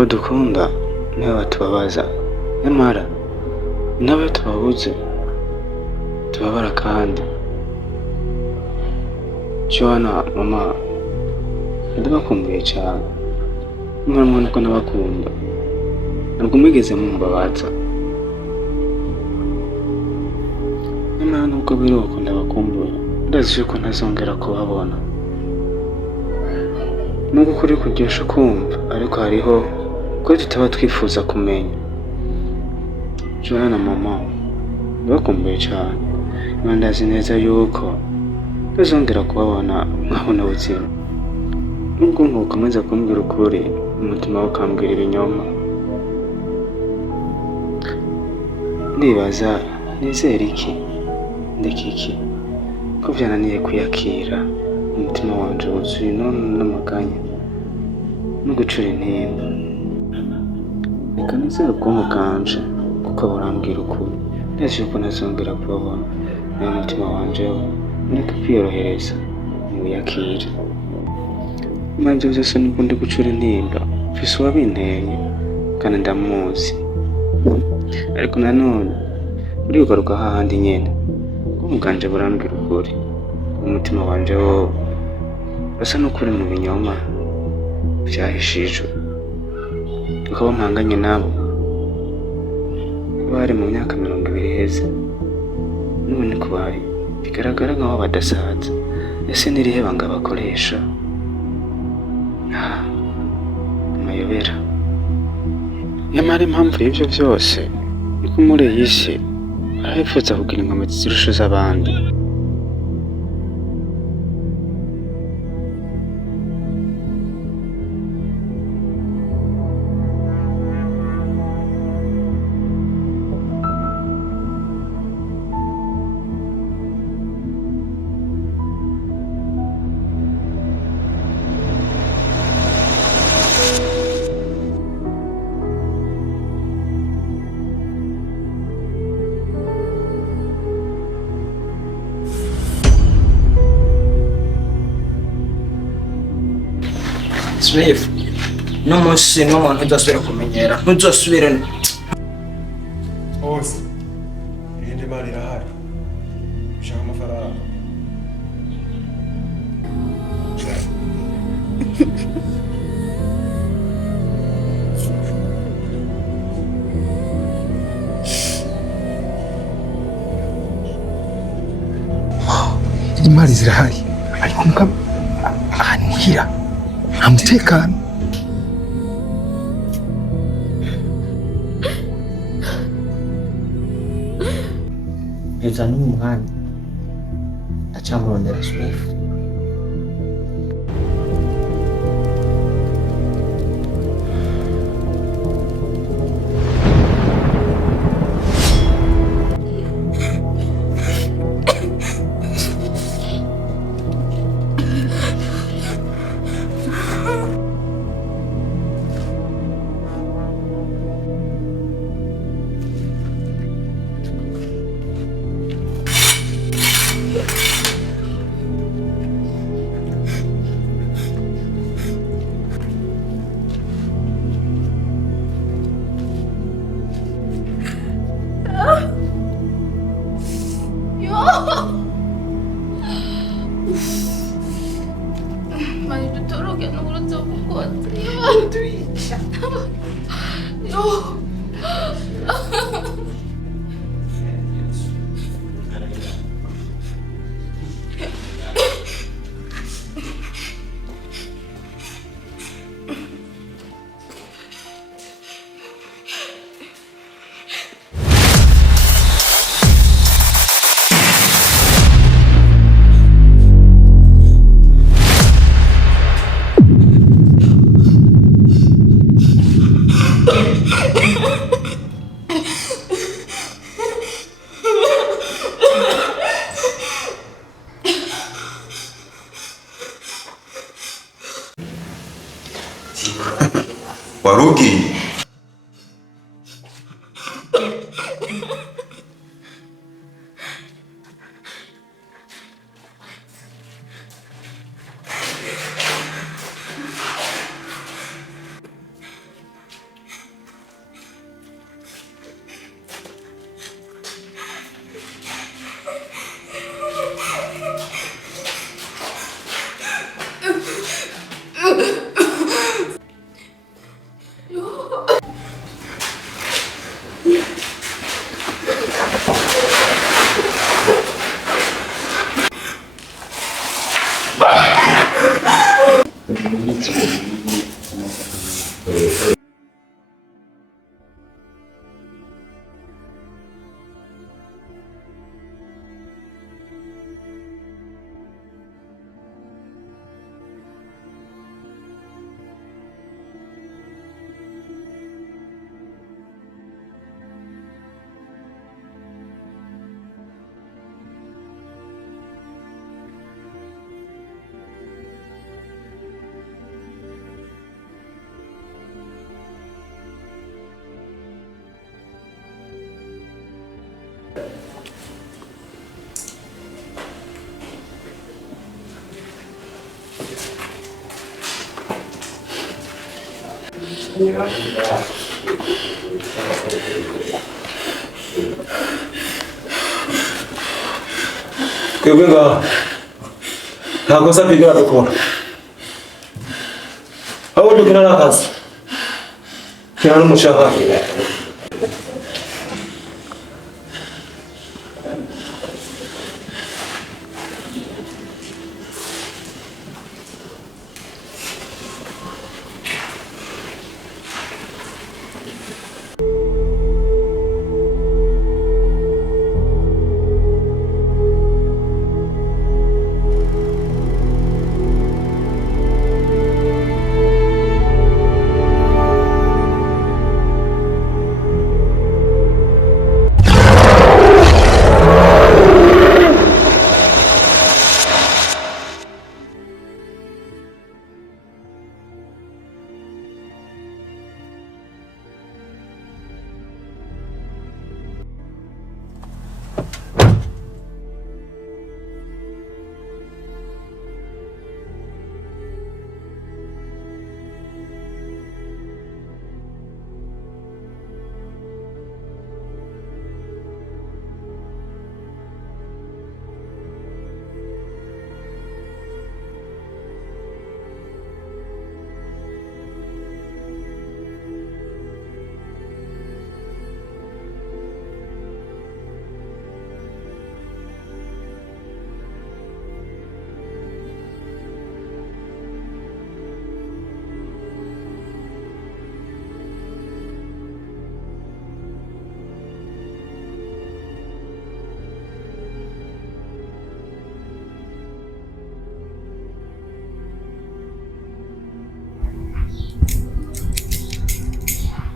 abo dukunda nibo batubabaza, nyamara nabo iyo tubabuze tubabara kandi. Joana mama ndabakumbuye cyane, nyamara nuko nabakunda ntabwo mwigeze mumbabaza, nyamara nubwo biri uko ndabakumbuye ndazi ko ntazongera kubabona. Nubwo kuri kuryosha kumva, ariko hariho ko tutaba twifuza kumenya. Joana mama ndabakumbuye cyane, nyamara ndazi neza yuko ntazongera kubabona nkabona ubuzima. Nubwo ntukomeza kumbwira ukuri, umutima wawe ukambwira ibinyoma. Ndibaza nizere iki, ndeke iki, ko byananiye kuyakira. Umutima wanje wuzuye n'amaganya no gucura intimba. Reka nizere ubwonko bwanje kuko burambwira ukuri, ndazi yuko ntazongera kubabona. Nayo umutima wanje we ureke kwiyorohereza niwiyakire. Nyuma y'ibyo byose nubwo ndi gucura intimba, mfise uwabinteye kandi ndamuzi, ariko nanone urigaruka hahandi nyene ubwonko bwanje burambwira ukuri. Umutima wanje wo basa n'ukuri mu binyoma byahishijwe. Ukaba mpanganye nabo bari mu myaka 20 iheze, n'ubu niko bari, bigaragara nk'aho badasaza. Ese n'irihe banga bakoresha? Amayobera. Nyamara impamvu y'ibyo byose niko muri iyi si arahipfuza kugira inkomezi zirusha iz'abandi. Slave, n'umunsi n'umuntu udasubira kumenyera, ntuzosubire. Bose irinde mari irahari, ushaka amafaranga. Imari zirahari, ariko aha ni muhira, nta mutekano. Heza n'umuhanda acamurondera Slave. 많이 두터럽게 하는 그런 적 본 것 같아요. Warugi. twebwe ngaha nta kosa twigera dukora, ahubwo dukina n'akazi kina n'umushahara.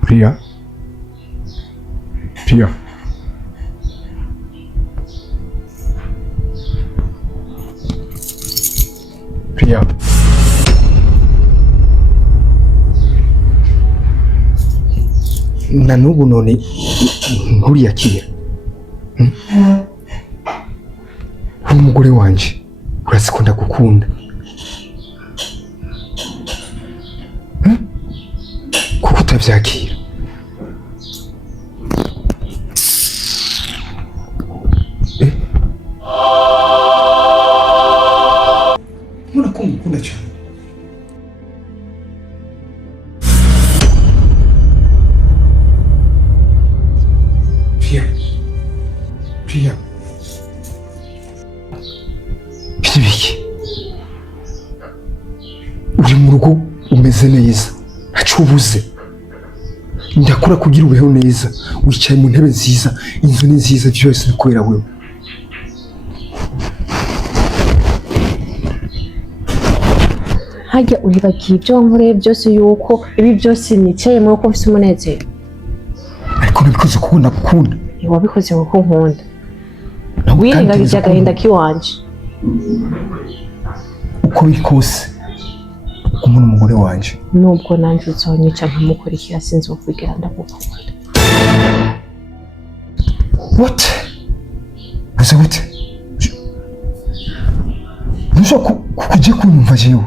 Pia. Pia. Pia. Na n'ubu none nturiyakira. Uri umugore wanje, urazi ko ndagukunda. Kuko utavyakira. Mbona ko ngukunda cyane? Pia. Pia. Biki? Uri mu rugo umeze neza, ntacyo ubuze. Ndakora kugira ubeho neza, wicaye mu ntebe nziza, inzu ni nziza, vyose ni kubera wewe. Hajya uribagiye ibyo wankoreye byose, yuko ibi byose nicaye muri ko mfite umunezero. Ariko nabikoze kuko ndakunda. Wabikoze kuko nkunda. Wirengagije agahinda k'iwanje. Uko biri kose umuntu umugore wanje, nubwo nanjye uzonyica nkamukurikira sinzokwigira ndagukunda. What? Uze gute? Ntushobora kujya kunyumva jewe.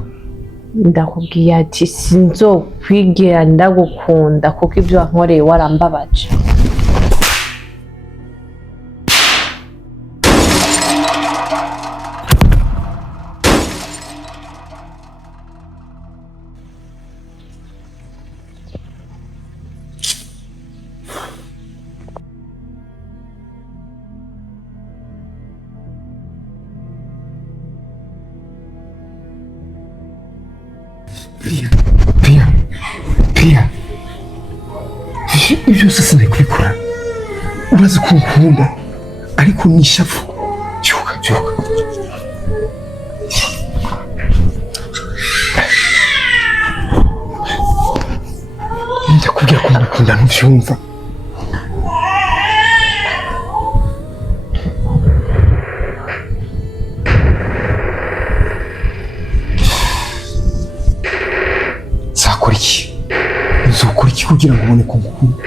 Ndakubwiye ati sinzokwigira ndagukunda kuko ibyo wankoreye warambabaje. Pia. Ibyo byose sinari kubikora. Urazi ko nkunda, ariko nishafu. Byuka. Ndakubwira ko ngukunda ntuvyumva. Nzokora iki kugira ngo ubone ko ngukunda?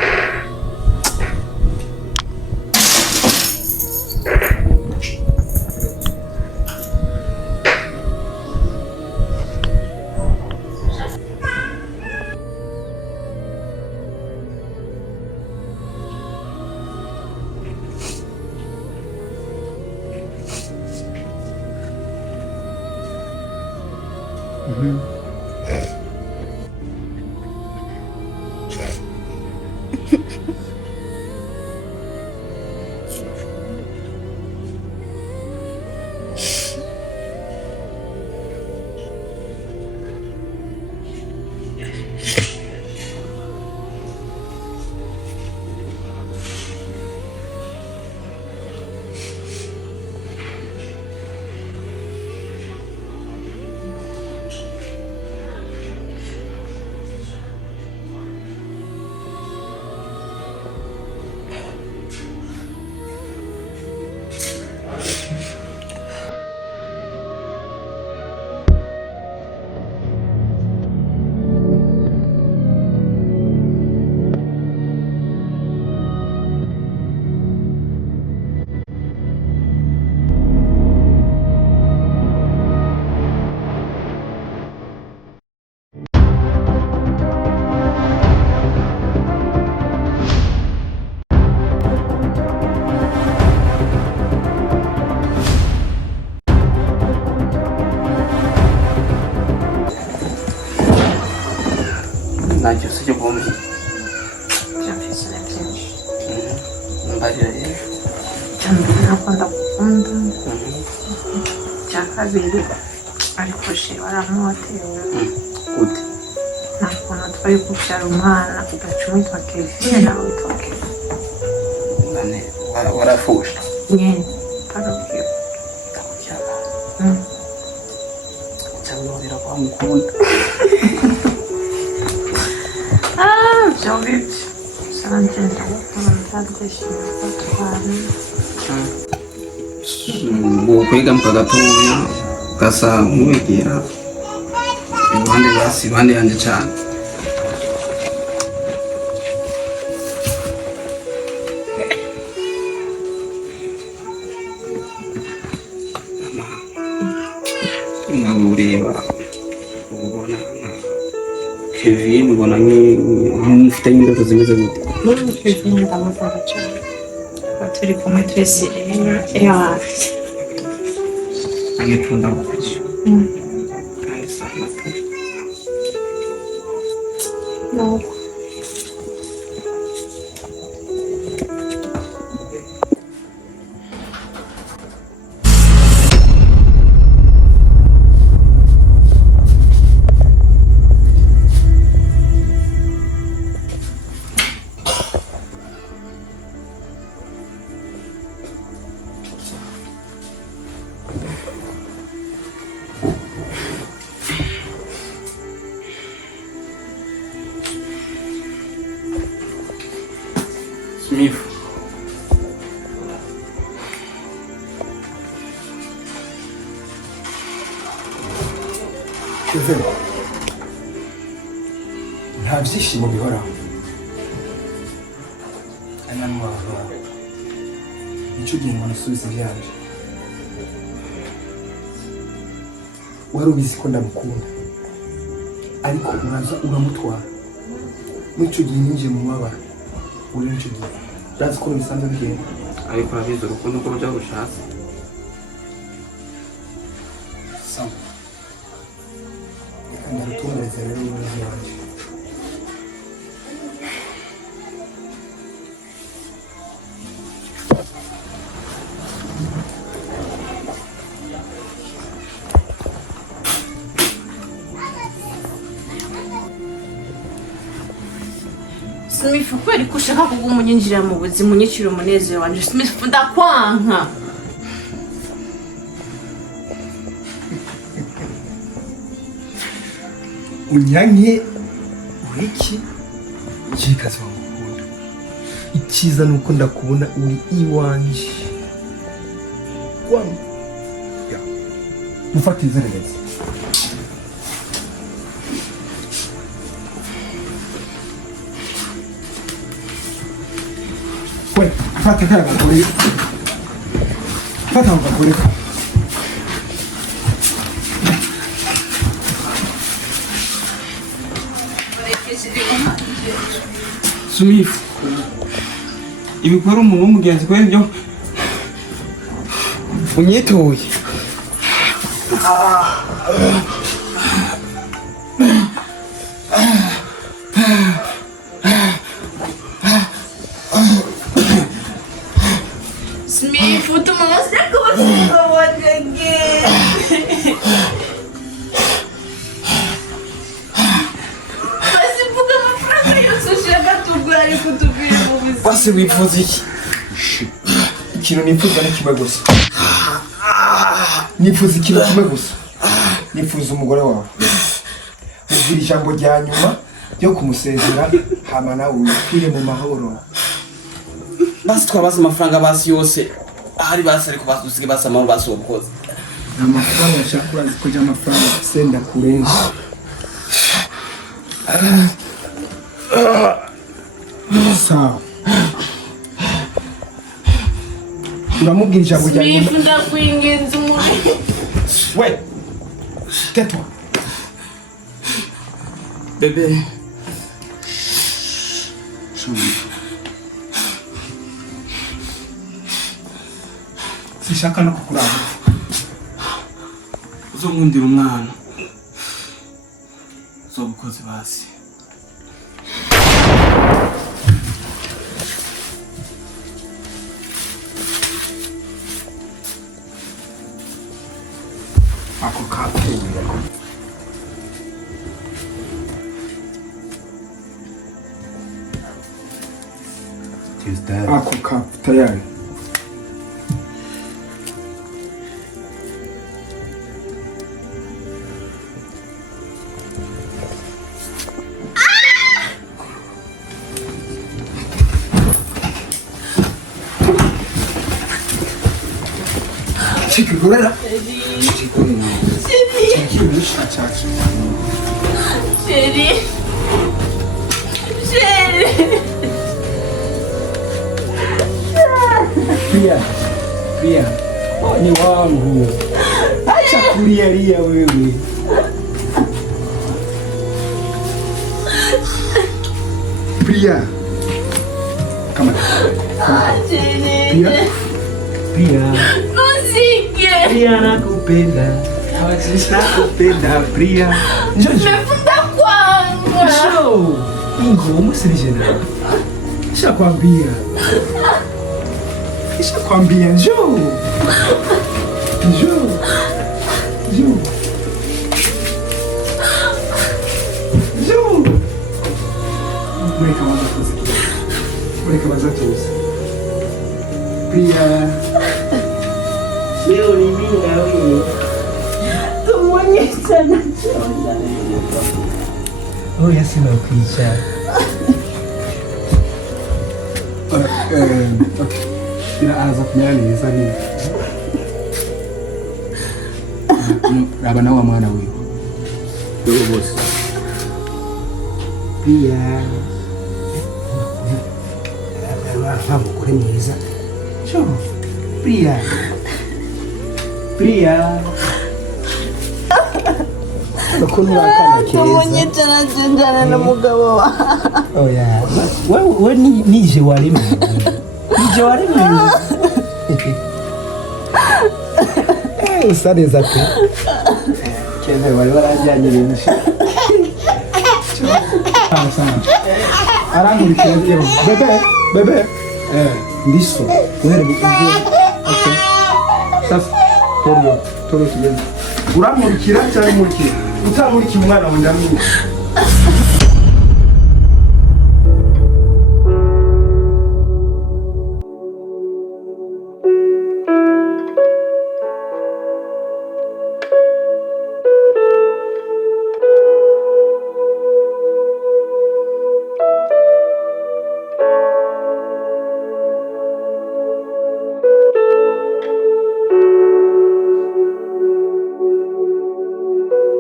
ntacyo se cyo kumva byumvise na byinshi mbarira rero cyambere nako ndakunda cya kabiri ariko she waramuhotewe gute nta kuntu twari kubyara umwana ugaca umwitwa Kevin nawe witwa Kevin none warafushe nyine parabwiwe cyangwa birakwa byo bibyo sanjye ndagukunda ndabyishimiye ko twari kwiga mu kagatoya ugasa nk'uwegera iruhande yanjye cyane nawe ureba ubona Kevin ubona nk'ufitanye indoto zimeze gute muri Kevin ndamukunda cyane turi kumwe twese rero hafi agikunda gufasha kandi sana nuko Smith Kevin, nta byishimo bihoraho. Aya ni wabamwe. Nicyo gihe ngo nasubize ibyanje. Wari ubizi ko ndamukunda, ariko uraza uramutwara. Muri icyo gihe ninjiye mu mubabaro. Uri nicyo gihe urazi ko bisanzwe bigenda. ariko urabizi urukundo ko byagushatse Sawa. Reka ndarutunganize rero umuyozi wanjye. Smith kweli ko ushaka kugumunyinjira mu buzima unyicira umunezero wanje Smith ndakwanka Unyanke uriki jikazi wamukunda. Icyiza nuko ndakubona uri iwanje. Kwani ya mufatize neza. Kwe fata kaya bakuri. Fata bakuri. Smith ibikora umuntu w'umugenzi kubera ibyo unyituye bari kutubwira mu buzima. Basi wipfuza iki? Ikintu nipfuza ni kimwe gusa. Nipfuza ikintu kimwe gusa. Nipfuza umugore wawe. Ugira ijambo rya nyuma ryo kumusezera hama nawe wipfire mu mahoro. Basi twabaza amafaranga basi yose. Ahari basi ariko basige basama basi ubukoze. Amafaranga nshaka urazi ko jya amafaranga senda kurenza. Sawa. Uramubwira ijambo rya nyuma. Smith ndakwinginze umwe. We. Tais-toi. Bebe. Sishaka no kukuraba. Uzomwundira umwana. Zobukoze basi. Ako kapfuye. Ako kapu tayari. Chikurera. Pia. Ni wangu. Acha kulia wewe. Pia. Kama. Pia. Musike. Pia nakupenda. Nakupenda Pia. Njoo. Nimefunda kwangu. Show. Ingo msirijena. Nishakwambia. Nishakwambia njoo. Njoo. Njoo. Njoo. Weka mazatozi. Weka mazatozi. Pia. Leo ni mimi na wewe. Tumuonyesha na chonda. Oh, yasi na kuicha. Okay. Iraza kunyaneza nini? Raba nawe mwana wewe. Wewe boss. Pia. Mugore mwiza. Sho. Pia. Pia. Ukuntu wakana keza. Tumuonyesha na chonda na mugabo wa. Oh yeah. Wewe nije warime. Nije warime. Usane zake. Kende wale barajyanye ibintu. Sana. Arangurikira rero. Bebe. Ndiso. Wewe bivuze. Okay. Sasa toro tugende. Uramurikira cyangwa umurikira? Utamurikira umwana wenda mwiza.